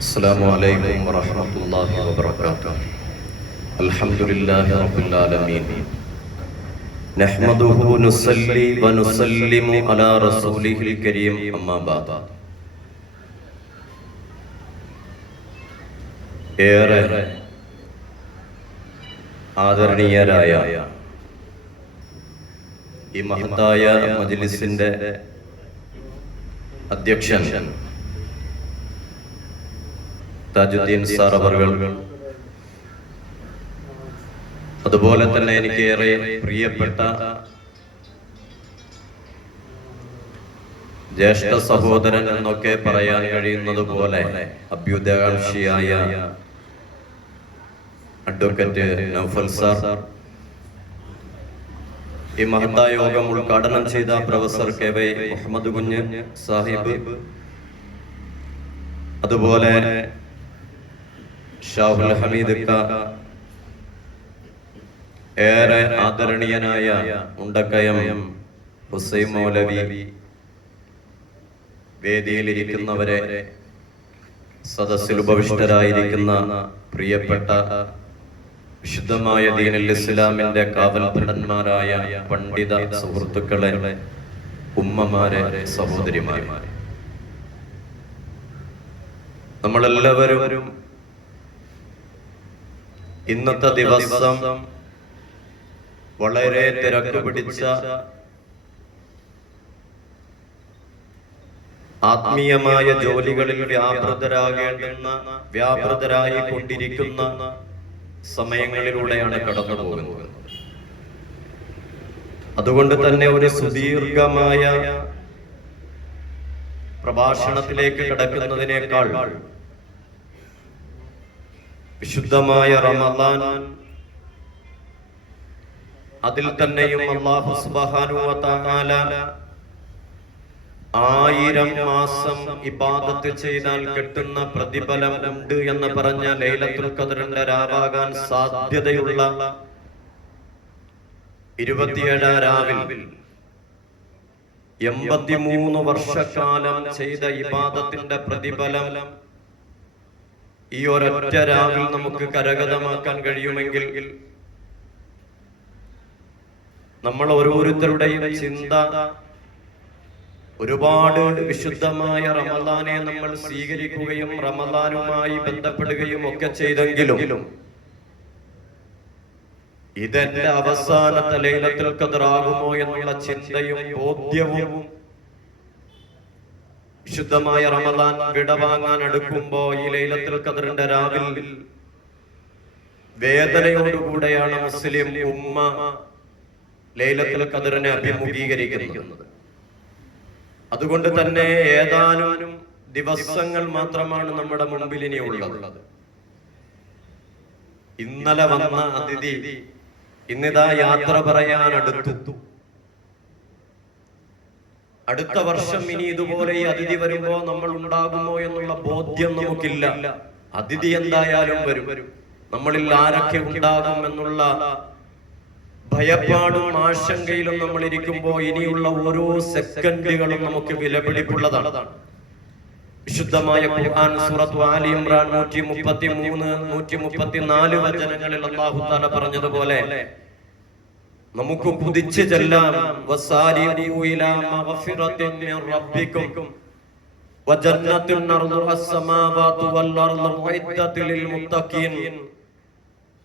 السلام عليكم ورحمة الله وبركاته الحمد لله رب العالمين نحمده ونصلي ونسلم على رسوله الكريم أما بعد ഏറെ ആദരണീയരായ ഈ മഹത്തായ മജ്ലിസിന്റെ അധ്യക്ഷൻ താജുദ്ദീൻ സാർ അവർകൾ അതുപോലെ തന്നെ എനിക്ക് ഏറെ പ്രിയപ്പെട്ട ജ്യേഷ്ഠ സഹോദരൻ എന്നൊക്കെ പറയാൻ കഴിയുന്നത് പോലെ അഭ്യുദകാംക്ഷിയായ അഡ്വക്കേറ്റ് നൗഫൽ സാർ. ഈ മഹത്തായ യോഗം ഉദ്ഘാടനം ചെയ്ത പ്രൊഫസർ കെ വൈ മുഹമ്മദ് കുഞ്ഞ് സാഹിബ്. അതുപോലെ ഷാഹുൽ ഏറെ ആദരണീയനായ ഉണ്ടക്കയം ഹുസൈൻ മൗലവി വേദിയിലിരിക്കുന്നവരെ സദസ്സിൽ ഉപവിഷ്ടരായിരിക്കുന്ന പ്രിയപ്പെട്ട വിശുദ്ധമായ ദീനുൽ ഇസ്ലാമിന്റെ കാവൽ ഭടന്മാരായ പണ്ഡിത സുഹൃത്തുക്കളെ ഉമ്മമാരെ സഹോദരിമാരെ. നമ്മളെല്ലാവരും ഇന്നത്തെ ദിവസം വളരെ തിരക്ക് പിടിച്ച ആത്മീയമായ ജോലികളിൽ വ്യാപൃതരാകേണ്ടുന്ന വ്യാപൃതരായി കൊണ്ടിരിക്കുന്ന സമയങ്ങളിലൂടെയാണ് കടന്നു പോകുന്നത് അതുകൊണ്ട് തന്നെ ഒരു സുദീർഘമായ പ്രഭാഷണത്തിലേക്ക് കിടക്കുന്നതിനേക്കാൾ വിശുദ്ധമായ റമദാൻ. അതിൽ തന്നെയും അള്ളാഹു തആല ആയിരം മാസം ഇബാദത്ത് ചെയ്താൽ കിട്ടുന്ന പ്രതിഫലം ഉണ്ട് എന്ന് പറഞ്ഞ ലൈലത്തുൽ ഖദറിന്റെ രാവാകാൻ സാധ്യതയുള്ള ഇരുപത്തിയേഴാം രാവിൽ എൺപത്തിമൂന്ന് വർഷക്കാലം ചെയ്ത ഇബാദത്തിന്റെ പ്രതിഫലം ഈ ഒരൊറ്റ രാവിൽ നമുക്ക് കരഗതമാക്കാൻ കഴിയുമെങ്കിൽ നമ്മൾ ഓരോരുത്തരുടെയും ചിന്ത ഒരുപാട് വിശുദ്ധമായ റമദാനെ നമ്മൾ സ്വീകരിക്കുകയും റമദാനുമായി ബന്ധപ്പെടുകയും ഒക്കെ ചെയ്തെങ്കിലും ഇതെന്റെ അവസാനത്തെ ലൈലത്തിൽ കതിറാകുമോ എന്നുള്ള ചിന്തയും ബോധ്യവും വിശുദ്ധമായ റമദാൻ വിടവാങ്ങാൻ അടുക്കുമ്പോ ഈ ലൈലത്തിൽ കതിറിന്റെ രാവിൽ വേദനയോടുകൂടെയാണ് മുസ്ലിം ഉമ്മ ലൈലത്തിൽ കതിറിനെ അഭിമുഖീകരിക്കുന്നത്. അതുകൊണ്ട് തന്നെ ഏതാനും ദിവസങ്ങൾ മാത്രമാണ് നമ്മുടെ മുമ്പിൽ ഇനി ഉള്ളത്. ഇന്നലെ വന്ന അതിഥി ഇന്നിതാ യാത്ര പറയാൻ അടുത്തു. അടുത്ത വർഷം ഇനി ഇതുപോലെ അതിഥി വരുമ്പോ നമ്മൾ ഉണ്ടാകുമോ എന്നുള്ള ബോധ്യം നമുക്കില്ല. അതിഥി എന്തായാലും വരും. നമ്മളിൽ ആരൊക്കെ ഉണ്ടാകും എന്നുള്ള ഭയപ്പാടും ആശങ്കയിലും നമ്മൾ ഇരിക്കുമ്പോൾ ഇനിയുള്ള ഓരോ സെക്കൻഡുകളും നമുക്ക് വിലപിടിപ്പുള്ളതാണ്. വിശുദ്ധമായ ഖുർആൻ സൂറത്ത് ആലി ഇമ്രാൻ നൂറ്റി മുപ്പത്തി മൂന്ന് നൂറ്റി മുപ്പത്തി നാല് വചനങ്ങളിൽ അള്ളാഹു താല പറഞ്ഞതുപോലെ നമുക്ക് കുതിച്ചു ചെല്ലാം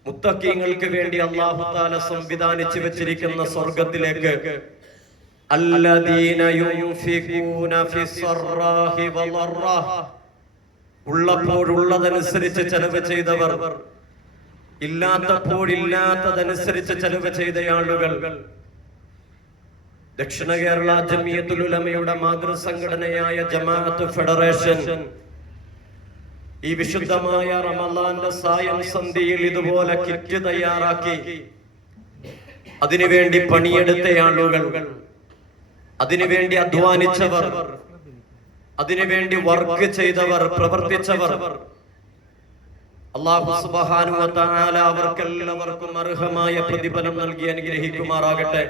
മുത്തക്കീങ്ങൾക്ക് വേണ്ടി അള്ളാഹു താല സംവിധാനിച്ചു വെച്ചിരിക്കുന്ന സ്വർഗത്തിലേക്ക് ഉള്ളപ്പോഴുള്ളതനുസരിച്ച് ചെലവ് ചെയ്തവർ ഇല്ലാത്തപ്പോഴില്ലാത്തതനുസരിച്ച് ചെലവ് ചെയ്ത ആളുകൾ. ദക്ഷിണ കേരള ജമിയത്തുൽ ഉലമയുടെ മാതൃസംഘടനയായ ജമാഅത്ത് ഫെഡറേഷൻ ഈ വിശുദ്ധമായ റമലാന്റെ സായം സന്ധിയിൽ ഇതുപോലെ കിറ്റ് തയ്യാറാക്കി. അതിനുവേണ്ടി പണിയെടുത്ത ആളുകൾ അതിനുവേണ്ടി അധ്വാനിച്ചവർ അതിനുവേണ്ടി വർക്ക് ചെയ്തവർ പ്രവർത്തിച്ചവർ അള്ളാഹു വ അവർക്കെല്ലാവർക്കും അർഹമായ പ്രതിഫലം നൽകി അനുഗ്രഹിക്കുമാറാകട്ടെ.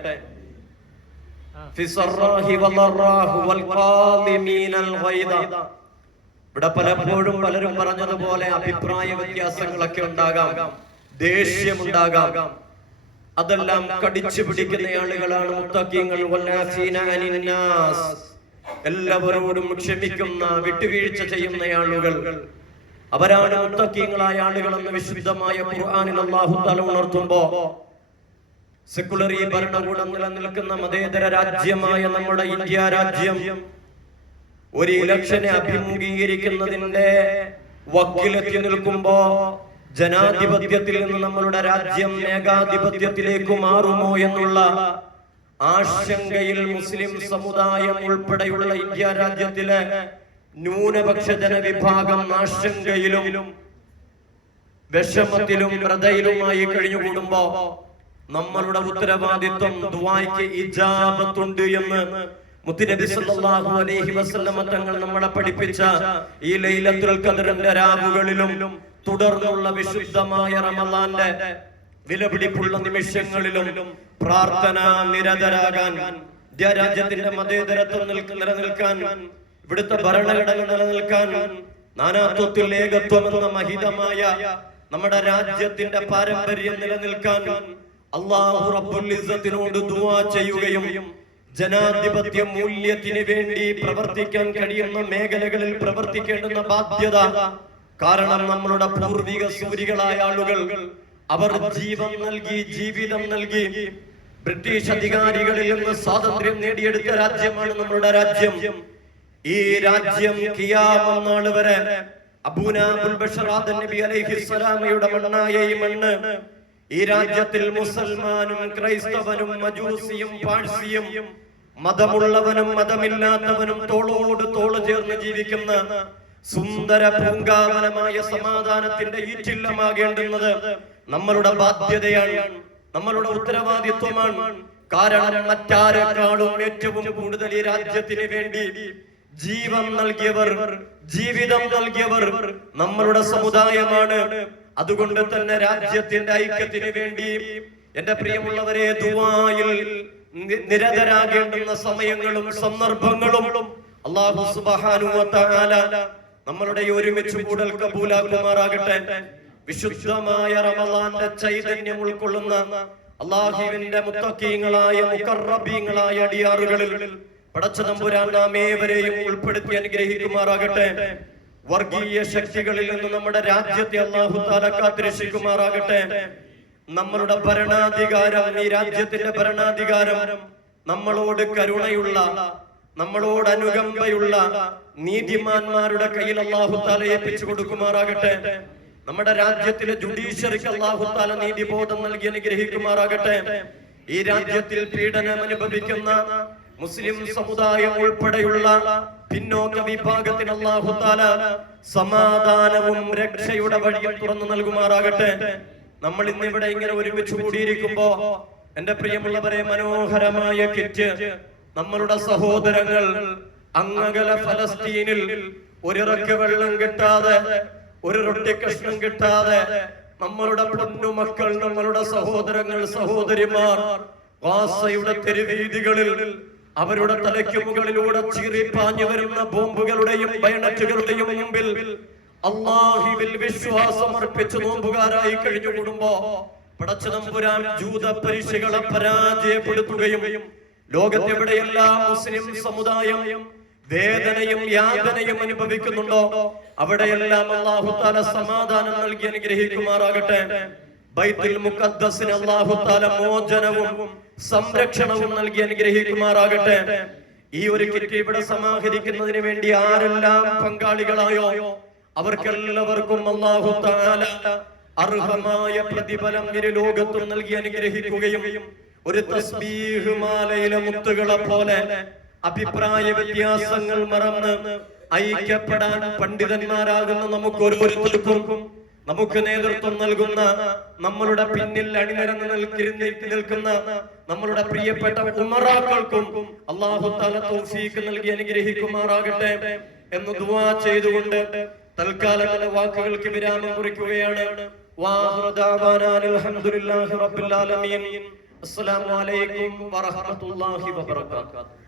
ഇവിടെ പലപ്പോഴും പലരും പറഞ്ഞതുപോലെ അഭിപ്രായ വ്യത്യാസങ്ങളൊക്കെ ഉണ്ടാകാം ദേഷ്യമുണ്ടാകാം. അതെല്ലാം കടിച്ചു പിടിക്കുന്ന ആളുകളാണ് മുത്തക്കിങ്ങൾ. എല്ലാവരോടും ക്ഷമിക്കുന്ന വിട്ടുവീഴ്ച ചെയ്യുന്ന ആളുകൾ. അവരാണ് മുത്തക്കിങ്ങളായ ആളുകളെന്ന് വിശുദ്ധമായ ഖുർആനിൽ അല്ലാഹു തആല ഉണർത്തുമ്പോ സെക്കുലറി ഭരണകൂടം നിലനിൽക്കുന്ന മതേതര രാജ്യമായ നമ്മുടെ ഇന്ത്യ രാജ്യം ഒരു ഇലക്ഷനെ അഭിമുഖീകരിക്കുന്നതിന്റെ വക്കിലെത്തി നിൽക്കുമ്പോ ജനാധിപത്യത്തിൽ നിന്ന് നമ്മളുടെ രാജ്യം ഏകാധിപത്യത്തിലേക്ക് മാറുമോ എന്നുള്ള ആശങ്കയിൽ മുസ്ലിം സമുദായം ഉൾപ്പെടെയുള്ള ഇന്ത്യ രാജ്യത്തിലെ ന്യൂനപക്ഷ ജനവിഭാഗം ആശങ്കയിലും വിഷമത്തിലും വ്രതയിലുമായി കഴിഞ്ഞുകൂടുമ്പോ നമ്മളുടെ ഉത്തരവാദിത്വം ദുആയ്ക്ക് ഇജാബത്തുണ്ട് എന്ന് മുത്തുനബി സല്ലല്ലാഹു അലൈഹി വസല്ലമ തങ്ങൾ നമ്മളെ പഠിപ്പിച്ച ഈ ലൈലത്തുൽ ഖദറിന്റെ രാവുകളിലും തുടർന്നുള്ള വിശുദ്ധമായ റമദാന്റെ വിലപിടിപ്പുള്ള നിമിഷങ്ങളിലും പ്രാർത്ഥന നിരതരാകാൻ രാജ്യത്തിന്റെ മതേതരത്വം നിൽക്ക- നിലനിൽക്കാൻ ഇവിടുത്തെ ഭരണഘടന നിലനിൽക്കാൻ നാനാത്വത്തിൽ ഏകത്വം എന്ന മഹിതമായ നമ്മുടെ രാജ്യത്തിന്റെ പാരമ്പര്യം നിലനിൽക്കാൻ അള്ളാഹു റബ്ബുൽ ഇസ്സത്തിനോട് ദുആ ചെയ്യുകയും ജനാധിപത്യ മൂല്യത്തിന് വേണ്ടി പ്രവർത്തിക്കാൻ കഴിയുന്ന മേഖലകളിൽ പ്രവർത്തിക്കേണ്ടുന്ന ബാധ്യത. കാരണം നമ്മളുടെ പൂർവിക സൂരികളായ ആളുകൾ അവർ ജീവൻ നൽകി ജീവിതം നൽകി ബ്രിട്ടീഷ് അധികാരികളിൽ നിന്ന് സ്വാതന്ത്ര്യം നേടിയെടുത്ത രാജ്യമാണ് നമ്മളുടെ രാജ്യം. ഈ രാജ്യം കിയാമം നാൾ വരെ നബി അലൈഹിസ്സലാമയുടെ മണ്ണായ ഈ മണ്ണ്. ഈ രാജ്യത്തിൽ മുസൽമാനും ക്രൈസ്തവനും മജൂസിയും പാഴ്സിയും മതമുള്ളവനും മതമില്ലാത്തവനും തോളോട് തോൾ ചേർന്ന് ജീവിക്കുന്ന സുന്ദര പൂങ്കാവനമായ സമാധാനത്തിന്റെ ഈറ്റില്ലമാകേണ്ടുന്നത് നമ്മളുടെ ബാധ്യതയാണ് നമ്മളുടെ ഉത്തരവാദിത്വമാണ്. കാരണം മറ്റാരെക്കാളും ഏറ്റവും കൂടുതൽ ഈ രാജ്യത്തിന് വേണ്ടി ജീവൻ നൽകിയവർ ജീവിതം നൽകിയവർ നമ്മളുടെ സമുദായമാണ്. അതുകൊണ്ട് തന്നെ രാജ്യത്തിന്റെ ഐക്യത്തിന് വേണ്ടി എന്റെ പ്രിയമുള്ളവരെ ദുആയിൽ നി- നിരതരാകേണ്ടുന്ന സമയങ്ങളും സന്ദർഭങ്ങളും അള്ളാഹു തആല നമ്മളുടെ ഒരുമിച്ച് കൂടൽ കബൂലാക്കുമാറാകട്ടെ. വിശുദ്ധമായ റമലാന്റെ ചൈതന്യം ഉൾക്കൊള്ളുന്ന അള്ളാഹുവിന്റെ മുത്തക്കീങ്ങളായ മുഖറബീങ്ങളായ അടിയാറുകളിൽ പടച്ച തമ്പുരാൻ നാം ഏവരെയും ഉൾപ്പെടുത്തി അനുഗ്രഹിക്കുമാറാകട്ടെ. വർഗീയ ശക്തികളിൽ നിന്ന് നമ്മുടെ രാജ്യത്തെ അള്ളാഹു താല കാത്തിരക്ഷിക്കുമാറാകട്ടെ. നമ്മളുടെ ഭരണാധികാരം ഈ രാജ്യത്തിന്റെ ഭരണാധികാരം നമ്മളോട് കരുണയുള്ള നമ്മളോട് അനുകമ്പയുള്ള നീതിമാന്മാരുടെ കയ്യിൽ അള്ളാഹു താല ഏൽപ്പിച്ചു കൊടുക്കുമാറാകട്ടെ. നമ്മുടെ രാജ്യത്തിലെ ജുഡീഷ്യറിക്ക് അള്ളാഹു താല നീതിബോധം നൽകി അനുഗ്രഹിക്കുമാറാകട്ടെ. ഈ രാജ്യത്തിൽ പീഡനം അനുഭവിക്കുന്ന മുസ്ലിം സമുദായം ഉൾപ്പെടെയുള്ള പിന്നോക്ക വിഭാഗത്തിന് അള്ളാഹുത്താല സമാധാനവും രക്ഷയുടെ വഴിയും തുറന്നു നൽകുമാറാകട്ടെ. നമ്മൾ ഇന്നിവിടെ ഇങ്ങനെ ഒരുമിച്ച് കൂടിയിരിക്കുമ്പോ എന്റെ പ്രിയമുള്ളവരെ മനോഹരമായ കിറ്റ് നമ്മളുടെ സഹോദരങ്ങൾ അങ്ങകല ഫലസ്തീനിൽ ഒരിറക്ക് വെള്ളം കിട്ടാതെ ഒരു റൊട്ടി കഷ്ണം കിട്ടാതെ നമ്മളുടെ പൊന്നുമക്കൾ നമ്മളുടെ സഹോദരങ്ങൾ സഹോദരിമാർ വാസയുടെ തെരുവീതികളിൽ അവരുടെ തലയ്ക്ക് മുകളിലൂടെ ചീറിപ്പാഞ്ഞു വരുന്ന ബോംബുകളുടെയും ബയണറ്റുകളുടെയും മുമ്പിൽ അള്ളാഹിവിൽ വിശ്വാസം നോമ്പുകാരായി നോമ്പുകാരായി കഴിഞ്ഞുകൂടുമ്പോ പടച്ചതമ്പുരാൻ ജൂത പരീക്ഷകളെ പരാജയപ്പെടുത്തുകയും ലോകത്തെവിടെയെല്ലാം മുസ്ലിം സമുദായം വേദനയും യാതനയും അനുഭവിക്കുന്നുണ്ടോ? അവിടെയെല്ലാം അള്ളാഹു താല സമാധാനം നൽകി അനുഗ്രഹിക്കുമാറാകട്ടെ. ബൈത്തുൽ മുഖദ്ദസിന് അള്ളാഹു താല മോചനവും സംരക്ഷണവും നൽകി അനുഗ്രഹിക്കുമാറാകട്ടെ. ഈ ഒരു കിറ്റ് ഇവിടെ സമാഹരിക്കുന്നതിന് വേണ്ടി ആരെല്ലാം പങ്കാളികളായോ? അവർക്കെല്ലാവർക്കും അള്ളാഹു താല അർഹമായ പ്രതിഫലം ഇരു ലോകത്തും നൽകി അനുഗ്രഹിക്കുകയും ഒരു തസ്ബീഹ് മാലയിലെ മുത്തുകളെ പോലെ അഭിപ്രായ വ്യത്യാസങ്ങൾ മറന്ന് ഐക്യപ്പെടാൻ പണ്ഡിതന്മാരാകുന്ന നമുക്ക് ഓരോരുത്തർക്കും നമുക്ക് നേതൃത്വം നൽകുന്ന നമ്മളുടെ പിന്നിൽ അണിനിരന്ന് നിൽക്കുന്ന നമ്മളുടെ പ്രിയപ്പെട്ട ഉമറാക്കൾക്കും അള്ളാഹു താല തൗഫീഖ് നൽകി അനുഗ്രഹിക്കുമാറാകട്ടെ എന്ന് ദുവാ ചെയ്തുകൊണ്ട് തൽക്കാലം വാക്കുകൾക്ക് വിരാമം കുറിക്കുകയാണ്. അസ്സലാമു അലൈക്കും വറഹ്മത്തുള്ളാഹി വബറകാതുഹു.